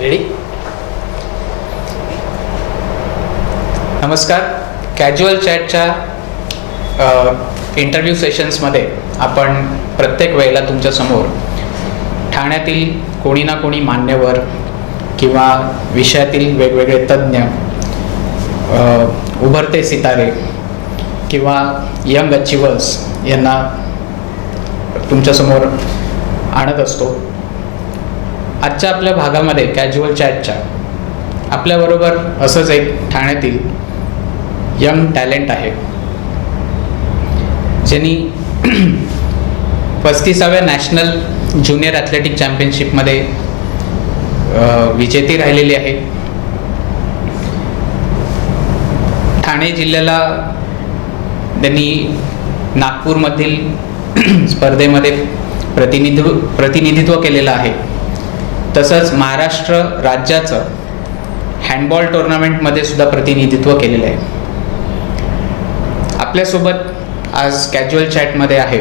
Ready? नमस्कार. Casual चॅटच्या interview सेशन्समध्ये आपण प्रत्येक वेळेला तुमच्यासमोर ठाण्यातील कोणी ना कोणी मान्यवर किंवा विषयातील वेगवेगळे तज्ज्ञ, उभरते सितारे किंवा यंग अचिव्हर्स यांना तुमच्यासमोर आणत असतो. आजच्या आपल्या भागामध्ये कॅज्युअल चॅटच्या आपल्याबरोबर असंच एक ठाण्यातील यंग टॅलेंट आहे, ज्यांनी 35व्या नॅशनल ज्युनियर ॲथलेटिक चॅम्पियनशिपमध्ये विजेती राहिलेली आहे. ठाणे जिल्ह्याला त्यांनी नागपूरमधील स्पर्धेमध्ये प्रतिनिधित्व केलेलं आहे. तसंच महाराष्ट्र राज्याचं हँडबॉल टुर्नामेंटमध्ये सुद्धा प्रतिनिधित्व केलेलं आहे. आपल्यासोबत आज कॅज्युअल चॅटमध्ये आहे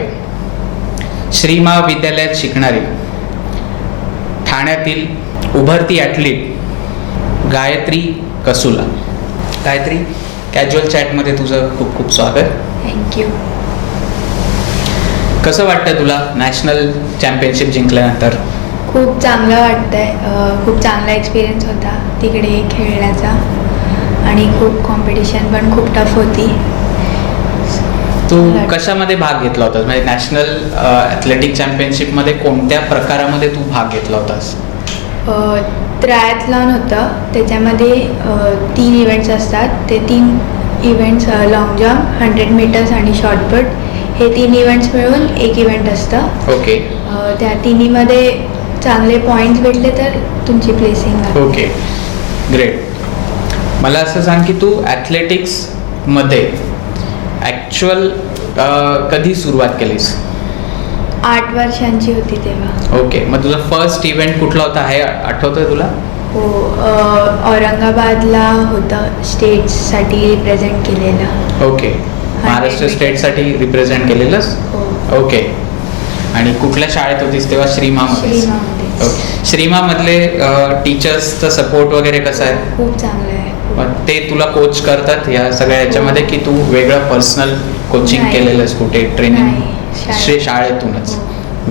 श्री महाविद्यालयात शिकणारी ठाण्यातील उभरती ॲथलीट गायत्री कसूला. गायत्री, कॅज्युअल चॅटमध्ये तुझं खूप खूप स्वागत. थँक्यू. कसं वाटतं तुला नॅशनल चॅम्पियनशिप जिंकल्यानंतर? खूप चांगलं वाटतंय. खूप चांगला एक्सपिरियन्स होता तिकडे खेळण्याचा आणि खूप कॉम्पिटिशन पण खूप टफ होती. तू कशामध्ये भाग घेतला होतास? म्हणजे नॅशनल ॲथलेटिक चॅम्पियनशिपमध्ये कोणत्या प्रकारामध्ये तू भाग घेतला होतास? ट्रायथलॉन होतं, त्याच्यामध्ये 3 इव्हेंट्स असतात. ते 3 इव्हेंट्स लॉंग जम्प, 100 मीटर्स आणि शॉर्टपुट, हे 3 इव्हेंट्स मिळून एक इव्हेंट असतं. ओके. त्या तिन्हीमध्ये चांगले पॉईंट्स भेटले तर तुमची प्लेसिंग. Okay, great. मला असं सांग की तू ॲथलेटिक्समध्ये ॲक्च्युअल कधी सुरुवात केलीस? 8 वर्षांची होती तेव्हा. ओके, मग तुझा फर्स्ट इव्हेंट कुठला होता हे आठवतंय तुला? हो, औरंगाबादला होतं, स्टेट्ससाठी रिप्रेझेंट केलेलं. ओके, महाराष्ट्र स्टेटसाठी रिप्रेझेंट केलेलंस? हो. ओके. आणि कुठल्या शाळेत होतीस तेव्हा? श्रीमामध्ये. ओके. श्रीमामधले टीचर्सचं सपोर्ट वगैरे कसं आहे? खूप चांगलं आहे. मग ते तुला कोच करतात या सगळ्या याच्यामध्ये की तू वेगळं पर्सनल कोचिंग केलेलंस कुठे, ट्रेनिंग? शाळेतूनच.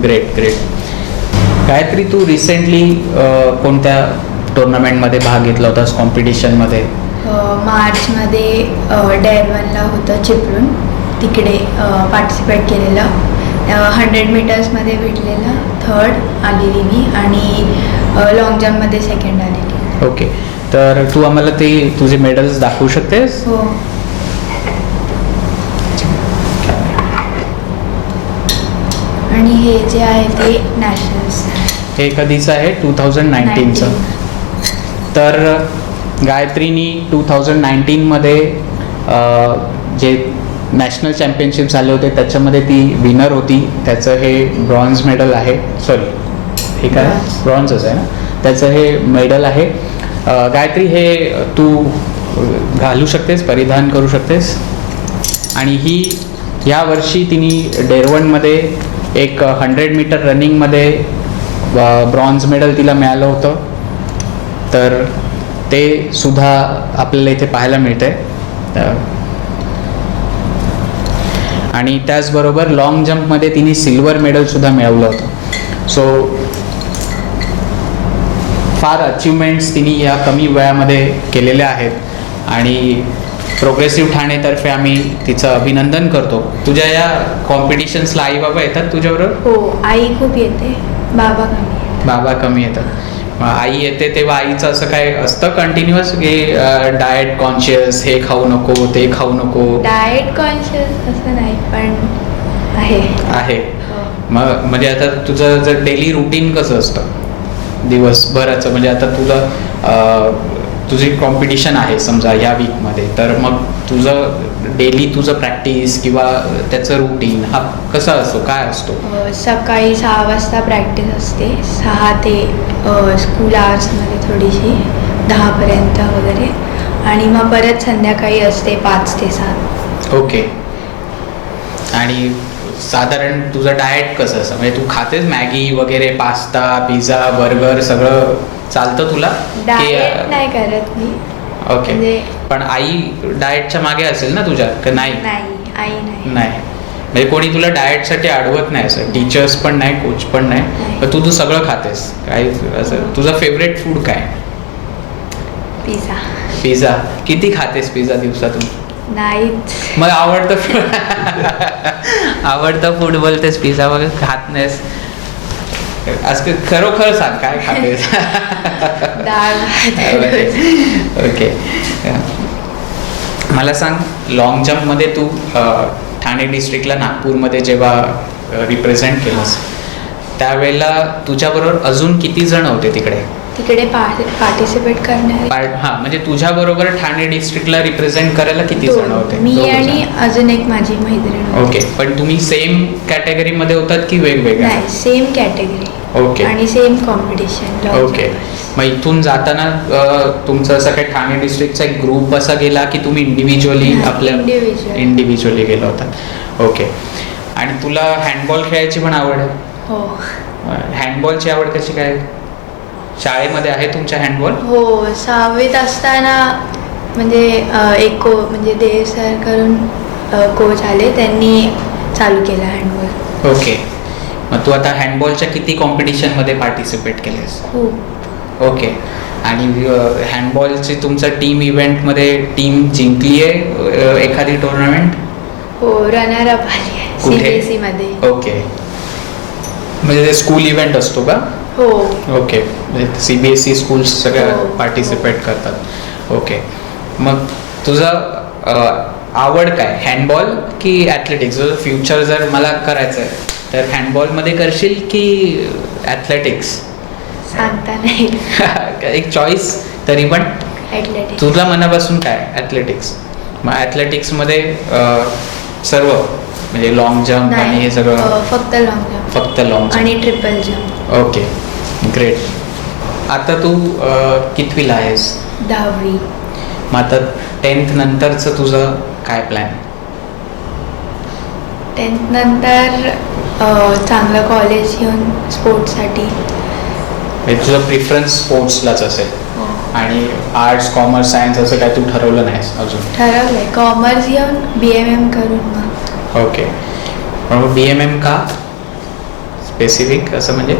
Great great. गायत्री, तू रिसेंटली कोणत्या टुर्नामेंटमध्ये भाग घेतला होतास, कॉम्पिटिशनमध्ये? मार्चमध्ये डेअरवनला होतं चिपळूण, तिकडे पार्टिसिपेट केलेलं. 100 मीटर्समध्ये भेटलेलं 3rd आलेली मी आणि लॉंग जम्पमध्ये 2nd आलेली. ओके, तर तू आम्हाला ते तुझे मेडल्स दाखवू शकतेस? हो. आणि हे जे आहे ते नॅशनल्स. हे कधीचं आहे? 2019चं. तर गायत्रीनी 2019मध्ये जे नॅशनल चॅम्पियनशिप झाले होते त्याच्यामध्ये ती विनर होती. त्याचं हे ब्रॉन्झ मेडल आहे. सॉरी, हे काय ब्रॉन्झच आहे ना? त्याचं हे मेडल आहे. गायत्री, हे तू घालू शकतेस, परिधान करू शकतेस. आणि ह्या वर्षी तिने डेरवनमध्ये एक 100 मीटर रनिंगमध्ये ब्रॉन्झ मेडल तिला मिळालं होतं. तर ते सुद्धा आपल्याला इथे पाहायला मिळतंय. आणि त्याचबरोबर लॉंग जम्पमध्ये तिने सिल्वर मेडलसुद्धा मिळवलं होतं. सो फार अचिव्हमेंट्स तिने या कमी वयामध्ये केलेल्या आहेत आणि प्रोग्रेसिव्ह ठाणेतर्फे आम्ही तिचं अभिनंदन करतो. तुझ्या या कॉम्पिटिशन्सला आई बाबा येतात तुझ्याबरोबर? हो, आई खूप येते, बाबा कमी. बाबा कमी येतात. आई येते तेव्हा आईचं असं काय असतं कंटिन्युअस की डाएट कॉन्शियस, हे खाऊ नको ते खाऊ नको? डाएट कॉन्शियस असं नाही, पण आहे. मग म्हणजे आता तुझं जर डेली रुटीन कसं असतं दिवसभराचं? म्हणजे आता तुझी कॉम्पिटिशन आहे समजा या वीकमध्ये, तर मग तुझं प्रॅक्टिस किंवा त्याचं रुटीन हा कसा असतो, काय असतो? सकाळी 6 वाजता प्रॅक्टिस असते, 6 ते स्कूल आवर्समध्ये थोडीशी 10 पर्यंत वगैरे, आणि मग परत संध्याकाळी असते 5 ते 7. ओके. आणि साधारण तुझं डाएट कसं असतं? म्हणजे तू खातेस मॅगी वगैरे, पास्ता, पिझ्झा, बर्गर सगळं चालतं तुला डाएट नाही करत मी. ओके. म्हणजे पण आई डाएटच्या मागे असेल ना तुझ्या का नाही? नाही, आई नाही. नाही म्हणजे कोणी तुला डाएटसाठी अडवत नाही असं, टीचर्स पण नाही, कोच पण नाही, नाही. पण तू सगळं खातेस काय असं? तुझं फेवरेट फूड काय? पिझ्झा. पिझ्झा. किती खातेस पिझ्झा दिवसातून? नाहीच. मग आवडतं आवडतं फूड बोलतेस, पिझ्झा वगैरे खात नाहीस? असं खरोखर सांग काय खातेस? डाळ भात. ओके. मला सांग, लॉंग जम्पमध्ये तू ठाणे डिस्ट्रिक्टला नागपूरमध्ये जेव्हा रिप्रेझेंट केलंस त्यावेळेला तुझ्याबरोबर अजून किती जण होते तिकडे? तिकडे पार्टिसिपेट करणारे हां, म्हणजे तुझ्याबरोबर ठाणे डिस्ट्रिक्टला रिप्रेझेंट करायला किती जण होते? मी दोघं आणि जण. अजून एक माझी मैत्रीण होती. ओके. पण तुम्ही सेम कॅटेगरीमध्ये होतात की वेगवेगळ्या? नाही, सेम कॅटेगरी. ओके. आणि सेम कॉम्पिटिशन. ओके. मग इथून जाताना तुमचं असं काही ठाणे डिस्ट्रिक्टचा एक ग्रुप असा गेला की तुम्ही इंडिव्हिज्युअली आपल्या इंडिव्हिज्युअली गेला होता? ओके. आणि तुला हँडबॉल खेळायची पण आवड आहे? हो. हँडबॉलची आवड कशी काय? शाळेमध्ये आहे तुमच्या हँडबॉल? हो, 6वीत असताना म्हणजे एक म्हणजे देव सर करून कोच आले, त्यांनी चालू केलं हँडबॉल. ओके. मग तू आता हँडबॉलच्या किती कॉम्पिटिशनमध्ये पार्टिसिपेट केलेस? खूप. ओके. आणि हँडबॉलची तुमचा टीम इव्हेंटमध्ये टीम जिंकली आहे एखादी टुर्नामेंट? हो, रनर अप आली आहे कुठे? CBSE मध्ये. ओके. म्हणजे ते स्कूल इव्हेंट असतो का? हो. ओके. म्हणजे CBSE स्कूल्स सगळ्या हो. पार्टिसिपेट करतात. ओके. मग तुझं आवड काय, हँडबॉल की ॲथलेटिक्स? फ्युचर जर मला करायचं आहे तर हँडबॉलमध्ये करशील की ॲथलेटिक्स? सांगता नाही. एक चॉईस तरी पण. ॲथलेटिक्स. तुझ्या मनापासून काय? ॲथलेटिक्स. मग ॲथलेटिक्समध्ये सर्व म्हणजे लॉंग जम्प आणि हे सगळं? फक्त लॉंग जम्प. फक्त लॉंग आणि ट्रिपल जम्प. Okay, great. आता तू कितवीला आहेस? 10वी. मग आता 10th नंतरचं तुझं काय प्लॅन? 10th नंतर चांगलं कॉलेज घेऊन स्पोर्ट्ससाठी. म्हणजे तुझं प्रिफरन्स स्पोर्ट्सलाच असेल आणि आर्ट्स, कॉमर्स, सायन्स असं काय तू ठरवलं नाहीस अजून? ठरवलंय कॉमर्स घेऊन BMM करून मग. ओके. मग BMM का स्पेसिफिक असं म्हणजे?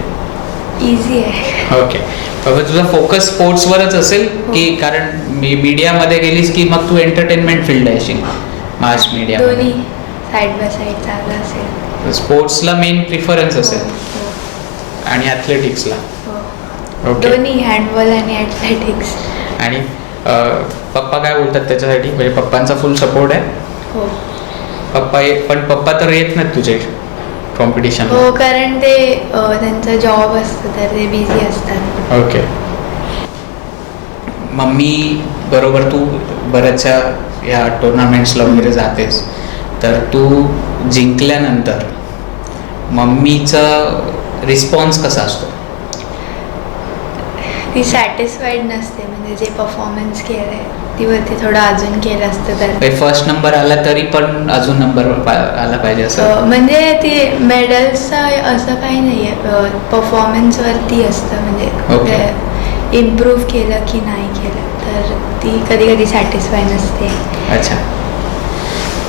इझी आहे. ओके. बाबा तुझा फोकस स्पोर्ट्सवरच असेल की कारण मीडियामध्ये गेलीस की मग तू एंटरटेनमेंट फील्ड येशील, मास मीडिया? दोन्ही साईड बाय साईड चाललं असेल. स्पोर्ट्सला मेन प्रिफरन्स असेल हो. आणि ॲथलेटिक्सला? हो. ओके. दोन्ही हँडबॉल आणि ॲथलेटिक्स. आणि पप्पा काय बोलतात त्याच्यासाठी? म्हणजे पप्पांचा फुल सपोर्ट आहे? हो. पण पप्पा तर येत नाहीत तुझे कॉम्पिटिशन? हो, कारण ते त्यांचा जॉब असतं तर ते बिझी असतात. ओके. मम्मी बरोबर तू बऱ्याचशा या टुर्नामेंट्सला वगैरे जातेस, तर तू जिंकल्यानंतर मम्मीचा रिस्पॉन्स कसा असतो? ती सॅटिस्फाईड नसते, म्हणजे जे परफॉर्मन्स केलं आहे तीवरती थोडं अजून केलं असतं तर. फर्स्ट नंबर आला तरी पण अजून नंबर आला पाहिजे असं? म्हणजे ती मेडल्सचं असं काही नाही आहे, परफॉर्मन्सवरती असतं. म्हणजे इम्प्रूव्ह केलं की नाही केलं तर ती कधी कधी सॅटिस्फाय नसते. अच्छा.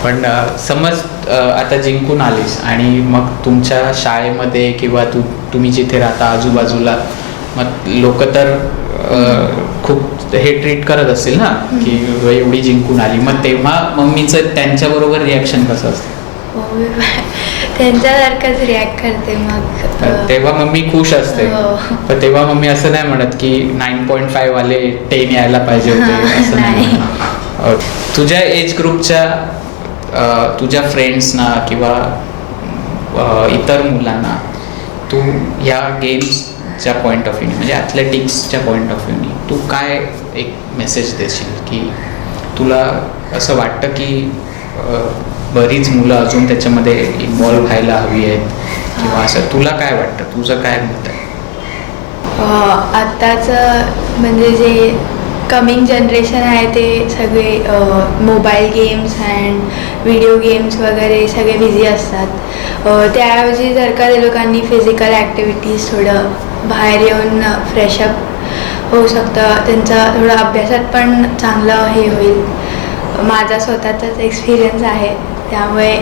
पण समज आता जिंकून आलीस आणि मग तुमच्या शाळेमध्ये किंवा तुम्ही जिथे राहता आजूबाजूला मग लोक तर खूप हे ट्रीट करत असतील ना की एवढी जिंकून आली, मग तेव्हा मम्मीचं त्यांच्याबरोबर रिॲक्शन कसं असतं? त्यांच्यासारखंच रिॲक्ट करते मग. तेव्हा मम्मी खुश असते? पण तेव्हा मम्मी असं नाही म्हणत की 9.5 आले 10 यायला पाहिजे होते असं नाही? तुझ्या एज ग्रुपच्या तुझ्या फ्रेंड्सना किंवा इतर मुलांना तू ह्या गेम्सच्या पॉईंट ऑफ व्ह्यूने म्हणजे ॲथलेटिक्सच्या पॉईंट ऑफ व्ह्यूने तू काय एक मेसेज देशील की तुला असं वाटतं की बरीच मुलं अजून त्याच्यामध्ये इन्व्हॉल्व व्हायला हवी आहेत किंवा असं तुला काय वाटतं, तुझं काय मत आहे? आत्ताचं म्हणजे जे कमिंग जनरेशन आहे ते सगळे mobile games and video games वगैरे सगळे बिझी असतात. त्याऐवजी जर का ते लोकांनी फिजिकल ॲक्टिव्हिटीज थोडं बाहेर येऊन फ्रेशअप होऊ शकतं. त्यांचा थोडं अभ्यासात पण चांगलं हे होईल. माझा स्वतःचाच एक्सपिरियन्स आहे, त्यामुळे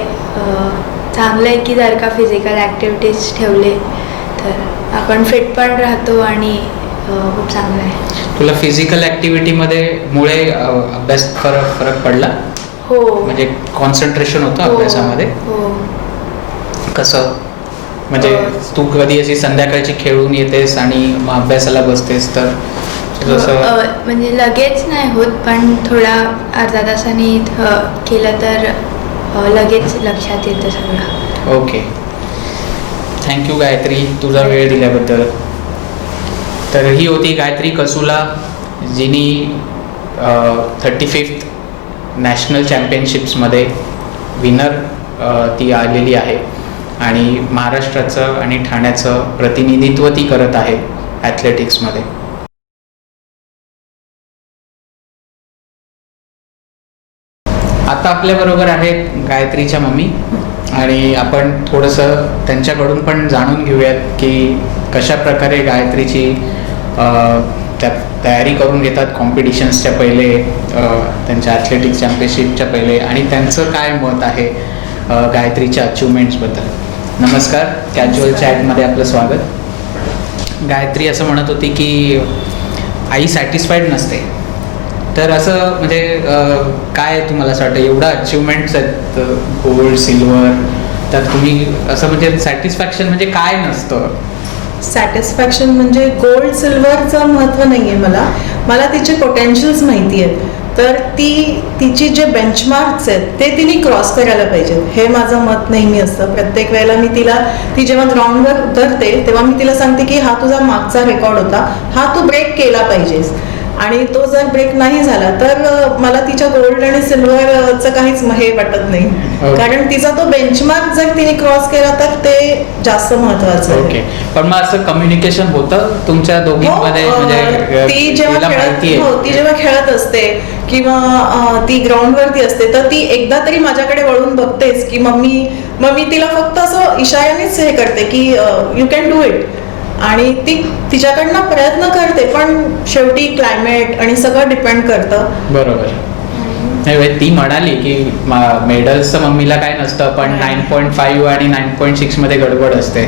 चांगलं आहे की जर का फिजिकल ॲक्टिव्हिटीज ठेवले तर आपण फिट पण राहतो आणि खूप चांगलं आहे. तुला फिजिकल मुळे अभ्यास फरक पडला? हो. म्हणजे कॉन्सन्ट्रेशन होतं अभ्यासामध्ये? हो. कसं म्हणजे तू कधी अशी संध्याकाळची खेळून येतेस आणि मग अभ्यासाला बसतेस तर म्हणजे लगेच नाही होत, पण थोडा अर्धा तासाने केलं तर लगेच लक्षात येतं सगळं. ओके, थँक्यू गायत्री तुझा वेळ दिल्याबद्दल. तर ही होती गायत्री कसुला, जिनी 35th नॅशनल चॅम्पियनशिप्समध्ये विनर ती आलेली आहे आणि महाराष्ट्राचं आणि ठाण्याचं प्रतिनिधित्व ती करत आहे ॲथलेटिक्समध्ये. आता आपल्याबरोबर आहेत गायत्रीच्या मम्मी आणि आपण थोडंसं त्यांच्याकडून पण जाणून घेऊयात की कशा प्रकारे गायत्रीची त्या तयारी करून घेतात कॉम्पिटिशन्सच्या पहिले, त्यांच्या ॲथलेटिक्स चॅम्पियनशिपच्या पहिले, आणि त्यांचं काय मत आहे गायत्रीच्या अचिव्हमेंट्सबद्दल. नमस्कार, कॅज्युअल चॅटमध्ये आपलं स्वागत. गायत्री असं म्हणत होती की आई सॅटिस्फाईड नसते, तर असं म्हणजे काय तुम्हाला असं वाटतं एवढा अचिव्हमेंट्स आहेत, गोल्ड सिल्वर, तर तुम्ही असं म्हणजे सॅटिस्फॅक्शन म्हणजे काय नसतं? सॅटिस्फॅक्शन म्हणजे गोल्ड सिल्वरचं महत्त्व नाही आहे. मला तिचे पोटेन्शियल्स माहिती आहेत, तर तिची जे बेंचमार्क्स आहेत ते तिने क्रॉस करायला पाहिजेत, हे माझं मत नेहमी असतं. प्रत्येक वेळेला मी ती जेव्हा ग्राउंडवर उतरते तेव्हा मी तिला सांगते की हा तुझा मागचा रेकॉर्ड होता, हा तू ब्रेक केला पाहिजेस, आणि तो जर ब्रेक नाही झाला तर मला तिच्या गोल्ड आणि सिल्वरचं काहीच हे वाटत नाही. कारण तिचा तो बेंचमार्क जर तिने क्रॉस केला तर ते जास्त महत्वाचं आहे. ओके, पण मग असं कम्युनिकेशन होतं तुमच्या दोघींमध्ये? म्हणजे ती जेव्हा खेळत असते किंवा ती ग्राउंडवरती असते तर ती एकदा तरी माझ्याकडे वळून बघतेच की मम्मी तिला फक्त असं इशाऱ्यानेच हे करते की यू कॅन डू इट, आणि ती तिच्याकडनं प्रयत्न करते, पण शेवटी क्लायमेट आणि सगळं डिपेंड करतं. बरोबर. ती म्हणाली की मेडल्सचं मम्मीला काय नसतं, पण 9.5 आणि 9.6 मध्ये गडबड असते.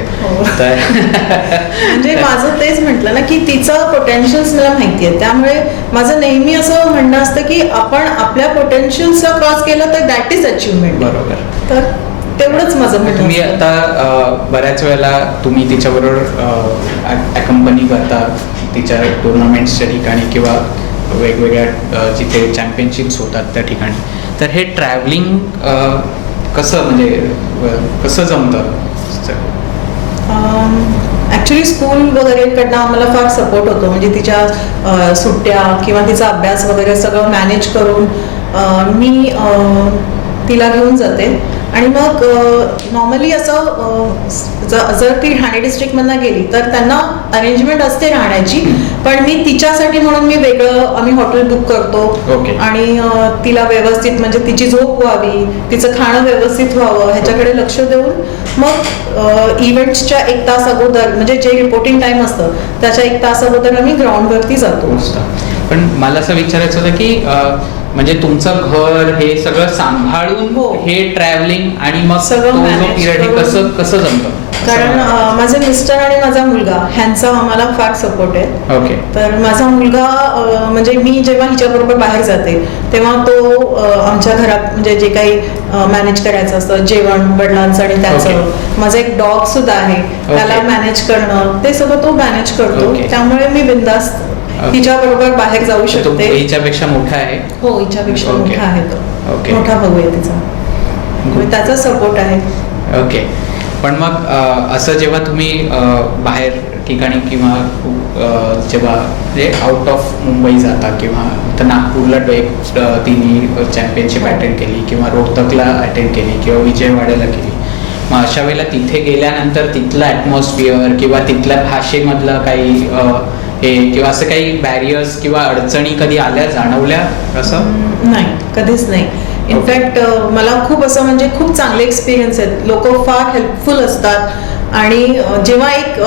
तर म्हणजे माझं तेच म्हटलं ना की तिचं पोटेन्शियल्स मला माहिती आहे, त्यामुळे माझं नेहमी असं म्हणणं असतं की आपण आपल्या पोटेन्शियल्सला क्रॉस केलं तर दॅट इज अचिव्हमेंट. बरोबर. तर तेवढंच माझं म्हणणं. तुम्ही आता बऱ्याच वेळेला तुम्ही तिच्याबरोबर अकंपनी करता तिच्या टुर्नामेंट्सच्या ठिकाणी किंवा वेगवेगळ्या जिथे चॅम्पियनशिप्स होतात त्या ठिकाणी, तर हे ट्रॅव्हलिंग कसं जमतं? ॲक्च्युली स्कूल वगैरेकडनं आम्हाला फार सपोर्ट होतो, म्हणजे तिच्या सुट्ट्या किंवा तिचा अभ्यास वगैरे सगळं मॅनेज करून मी तिला घेऊन जाते. आणि मग नॉर्मली असं जर ती ठाणे डिस्ट्रिक्टमधनं गेली तर त्यांना अरेंजमेंट असते राहण्याची, पण मी तिच्यासाठी म्हणून मी वेगळं आम्ही हॉटेल बुक करतो. Okay. आणि तिला व्यवस्थित म्हणजे तिची झोप व्हावी, तिचं खाणं व्यवस्थित व्हावं ह्याच्याकडे लक्ष देऊन मग इव्हेंट्सच्या 1 तास अगोदर, म्हणजे जे रिपोर्टिंग टाइम असतं त्याच्या 1 तास अगोदर आम्ही ग्राउंडवरती जातो. पण मला असं विचारायचं होतं की म्हणजे तुमचं घर हे सगळं सांभाळून हे ट्रॅव्हलिंग आणि मग सगळं पिरियड कसं जमतं? कारण माझे मिस्टर आणि माझा मुलगा ह्यांचा आम्हाला फार सपोर्ट आहे. ओके. तर माझा मुलगा म्हणजे मी जेव्हा हिच्याबरोबर बाहेर जाते तेव्हा तो आमच्या घरात म्हणजे जे काही मॅनेज करायचं असतं, जेवण वडिलांचं आणि त्याचं, माझा एक डॉग सुद्धा आहे, त्याला मॅनेज करणं, ते सगळं तो मॅनेज करतो. त्यामुळे मी बिनधास्त हिच्याबरोबर बाहेर जाऊ शकते. हिच्यापेक्षा मोठा आहे? हो, हिच्यापेक्षा मोठा आहे तो. ओके. मोठा भाऊ आहे तिचा, त्याचा सपोर्ट आहे. ओके. पण मग असं जेव्हा तुम्ही बाहेर ठिकाणी किंवा जेव्हा म्हणजे आउट ऑफ मुंबई जाता किंवा तर नागपूरला तिने चॅम्पियनशिप अटेंड केली किंवा रोहतकला अटेंड केली किंवा विजयवाड्याला केली, मग अशा वेळेला तिथे गेल्यानंतर तिथलं ॲटमॉस्फिअर किंवा तिथल्या भाषेमधलं काही हे किंवा असं काही बॅरियर्स किंवा अडचणी कधी आल्या, जाणवल्या? असं नाही, कधीच नाही. इनफॅक्ट मला खूप असं म्हणजे खूप चांगले एक्सपिरियन्स आहेत. लोक फार हेल्पफुल असतात आणि जेव्हा एक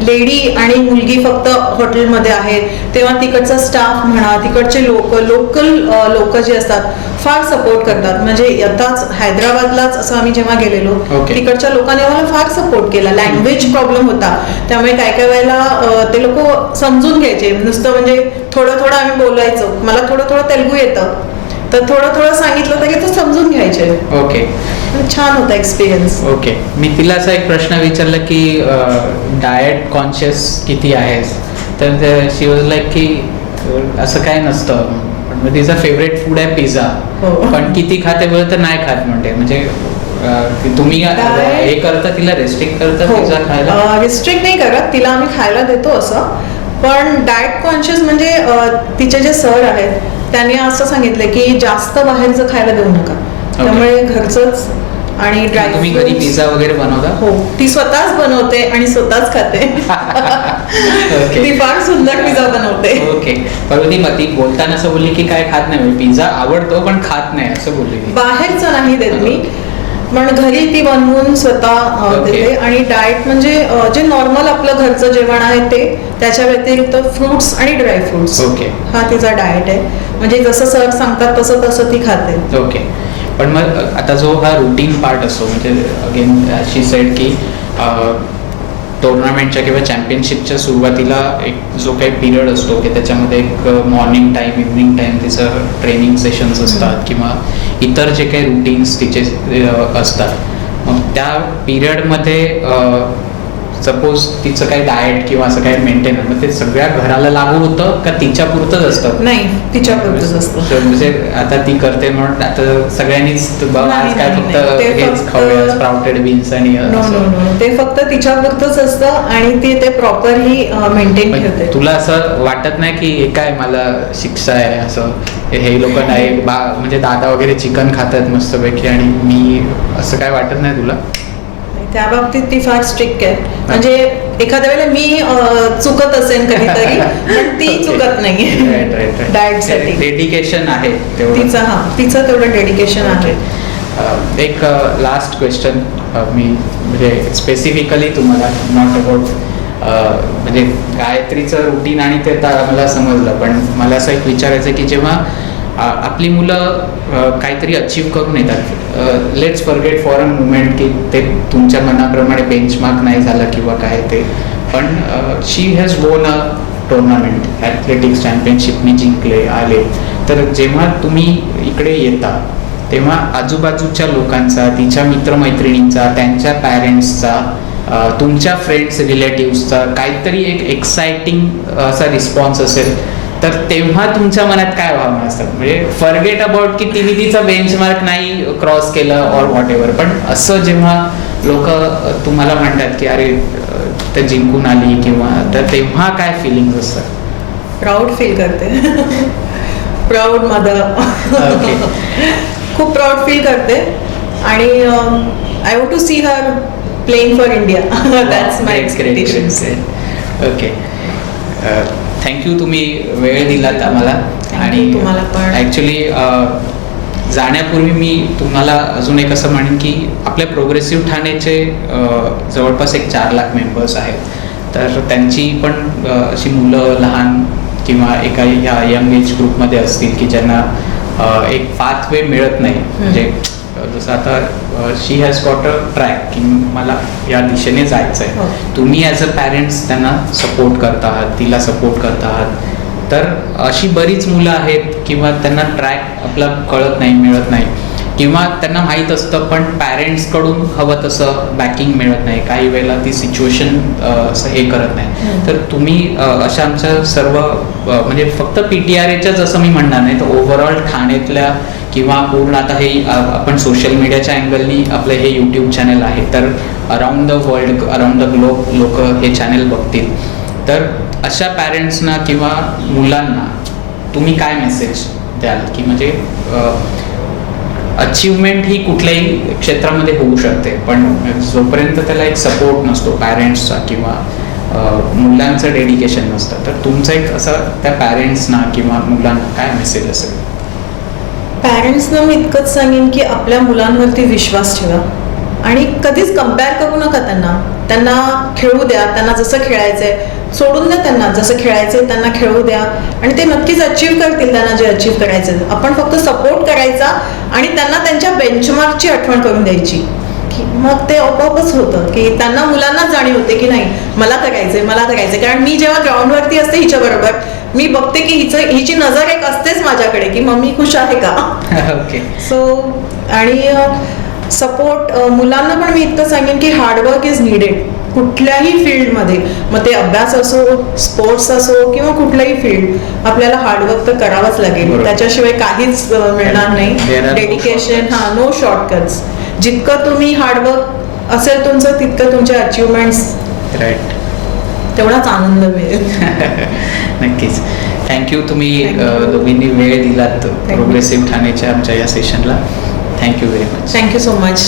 लेडी आणि मुलगी फक्त हॉटेलमध्ये आहे, तेव्हा तिकडचा स्टाफ म्हणा, तिकडचे लोकल लोक जे असतात फार सपोर्ट करतात. म्हणजे आताच हैदराबादलाच असं आम्ही जेव्हा गेलेलो, Okay. तिकडच्या लोकांनी आम्हाला फार सपोर्ट केला. लँग्वेज प्रॉब्लेम होता, त्यामुळे काय काय वेळेला ते लोक समजून घ्यायचे. नुसतं म्हणजे थोडं थोडं आम्ही बोलायचो, मला थोडं थोडं तेलुगू येतं, तर थोडं थोडं सांगितलं तरी ते समजून घ्यायचे. ओके छान होता एक्सपिरियन्स. ओके. मी तिला असा एक प्रश्न विचारला की डाएट कॉन्शियस किती आहेस, तर शी वॉज लाईक की असं काय नसतं, पण तिचा फेवरेट फूड आहे पिझ्झा, हो. पण किती खाते बोल तर नाही खात म्हणते. म्हणजे तुम्ही हे करता, तिला रेस्ट्रिक्ट करता पिझ्झा खायला? रिस्ट्रिक्ट नाही करत तिला, आम्ही खायला देतो असं. पण डाएट कॉन्शियस म्हणजे तिचे जे सर आहेत त्यांनी असं सांगितलं की जास्त बाहेरचं खायला देऊ नका, त्यामुळे घरचंच आणि तुम्ही घरी ड्रायफ्रुट्स. पिझ्झा वगैरे बनवता? हो, ती स्वतःच बनवते आणि स्वतःच खाते. ओके. ती फार सुंदर पिझ्झा बनवते. ओके. पण ती बोलताना असं बोलली की काय खात नाही, पिझ्झा आवडतो पण खात नाही असं बोलली ती. बाहेरचं नाही देत मी, पण घरी ती बनवून स्वतः ओके. देते. आणि डाएट म्हणजे जे नॉर्मल आपलं घरचं जेवण आहे ते, त्याच्या व्यतिरिक्त फ्रुट्स आणि ड्रायफ्रुट्स, ओके. हा तिचा डाएट आहे. म्हणजे जसं सर सांगतात तसं तसं ती खाते. ओके. पण मग आता जो हा रुटीन पार्ट असतो, म्हणजे अगेन शी सेड की टुर्नामेंटच्या किंवा चॅम्पियनशिपच्या सुरुवातीला एक जो काही पिरियड असतो की त्याच्यामध्ये एक मॉर्निंग टाईम, इव्हनिंग टाईम तिचं ट्रेनिंग सेशन्स असतात किंवा इतर जे काही रुटीन्स तिचे असतात. मग त्या पिरियडमध्ये सपोज तिचं काही डाएट किंवा असं काही मेंटेन, मग ते सगळ्या घराला लागू होतं का तिच्या पुरतंच असतं? नाही, तिच्या पुरतंच असतं. म्हणजे आता ती करते म्हणून आता सगळ्यांनीच आज काय नाही, फक्त नाही. ते हेच फक्त- खाऊया स्प्राउटेड बीन्स आणि नो नो नो, ते फक्त तिच्या पुरतंच असतं आणि ती ते प्रॉपरली मेंटेन ठेवते. तुला असं वाटत नाही की हे काय मला शिक्षा आहे असं, हे लोक नाही म्हणजे दादा वगैरे चिकन खातात मस्तपैकी आणि मी, असं काय वाटत नाही तुला? त्या बाबतीत ती फार स्ट्रिक्ट आहे. म्हणजे एखाद्या वेळेला मी चुकत असेल कधीतरी, पण ती चुकत नाही डाएट साठी. डेडिकेशन आहे तेवढं. तिचं तेवढं डेडिकेशन आहे. एक लास्ट क्वेश्चन मी म्हणजे स्पेसिफिकली तुम्हाला, नॉट अबाउट म्हणजे गायत्रीचं रुटीन आणि ते मला समजलं, पण मला असं एक विचारायचं की जेव्हा आपली मुलं काहीतरी अचीव करून येतात, let's forget for a moment की ते तुमच्या मनाप्रमाणे बेंचमार्क नाही झालं किंवा काय ते, पण शी हॅज वोन अ टुर्नामेंट, ॲथलेटिक्स चॅम्पियनशिपनी जिंकले आले, तर जेव्हा तुम्ही इकडे येता तेव्हा आजूबाजूच्या लोकांचा, तिच्या मित्रमैत्रिणींचा, त्यांच्या पॅरेंट्सचा, तुमच्या फ्रेंड्स रिलेटिव्सचा काहीतरी एक एक्साइटिंग असा रिस्पॉन्स असेल, तर तेव्हा तुमच्या मनात काय भावना असतात? म्हणजे फॉरगेट अबाउट की तिने तिचा बेंचमार्क नाही क्रॉस केलं ऑर व्हॉट एव्हर, पण असं जेव्हा लोक तुम्हाला म्हणतात की अरे ते जिंकून आली किंवा, तर तेव्हा काय फिलिंग असतात? प्राऊड फील करते. Proud mother. ओके. खूप प्राऊड फील करते आणि I want to see her playing for India. That's my expectations. Okay. Thank you, तुम्ही वेळ दिलात आम्हाला. आणि तुम्हाला पण. ॲक्च्युली जाण्यापूर्वी मी तुम्हाला अजून एक असं म्हणेन की आपल्या प्रोग्रेसिव्ह ठाणेचे जवळपास एक 4 लाख मेंबर्स आहेत, तर त्यांची पण अशी मुलं लहान किंवा एका ह्या यंग एज ग्रुपमध्ये असतील की ज्यांना एक पाथवे मिळत नाही. म्हणजे जसं आता शी हॅज गॉट अ ट्रॅक की मला या दिशेने जायचं आहे, तुम्ही ॲज अ पॅरेंट्स त्यांना सपोर्ट करता आहात, तिला सपोर्ट करता आहात, तर अशी बरीच मुलं आहेत किंवा त्यांना ट्रॅक आपला कळत नाही, मिळत नाही, किंवा त्यांना माहीत असतं पण पॅरेंट्सकडून हवं तसं बॅकिंग मिळत नाही, काही वेळेला ती सिच्युएशन असं हे करत नाही. तर तुम्ही अशा आमच्या सर्व म्हणजे फक्त PTRAच्याच असं मी म्हणणार नाही, तर ओव्हरऑल ठाण्यातल्या किंवा पूर्ण आता हे आपण सोशल मीडियाच्या अँगलनी आपलं हे यूट्यूब चॅनल आहे, तर around the world, around the globe लोक हे चॅनल बघतील, तर अशा पॅरेंट्सना किंवा मुलांना तुम्ही काय मेसेज द्याल की म्हणजे अचीवमेंट ही कुठल्याही क्षेत्रामध्ये होऊ शकते, पण जोपर्यंत त्याला एक सपोर्ट नसतो पॅरेंट्सचा किंवा मुलांचं डेडिकेशन नसतं, तर तुमचं एक असं त्या पॅरेंट्सना किंवा मुलांना काय मेसेज असेल? पॅरेंट्सना मी इतकंच सांगेन की आपल्या मुलांवरती विश्वास ठेवा. आणि कधीच कम्पेअर करू नका त्यांना खेळू द्या. त्यांना जसं खेळायचंय सोडून द्या, त्यांना जसं खेळायचंय त्यांना खेळू द्या आणि ते नक्कीच अचीव्ह करतील त्यांना जे अचीव्ह करायचं. आपण फक्त सपोर्ट करायचा आणि त्यांना त्यांच्या बेंचमार्कची आठवण करून द्यायची की मग ते आपोआपच होतं की त्यांना मुलांनाच जाणीव होते की नाही मला करायचंय. कारण मी जेव्हा ग्राउंडवरती असते हिच्या बरोबर मी बघते की हिची नजर एक असतेच माझ्याकडे की मम्मी खुश आहे का. ओके. सो आणि सपोर्ट मुलांना पण मी इतकं सांगेन की हार्डवर्क इज निडेड कुठल्याही फील्डमध्ये. मग ते अभ्यास असो, स्पोर्ट्स असो किंवा कुठलंही फील्ड, आपल्याला हार्डवर्क तर करावंच लागेल. बरोबर. त्याच्याशिवाय काहीच मिळणार नाही. There are no dedication no shortcuts. जितकं तुम्ही हार्डवर्क असेल तुमचं तितकं तुमच्या अचिव्हमेंट्स राईट. तेवढाच आनंद मिळेल. नक्कीच. थँक्यू. तुम्ही Thank you. दोघींनी वेळ दिलात you. प्रोग्रेसिव्ह ठाण्याच्या आमच्या या सेशनला. Thank you very much. Thank you so much.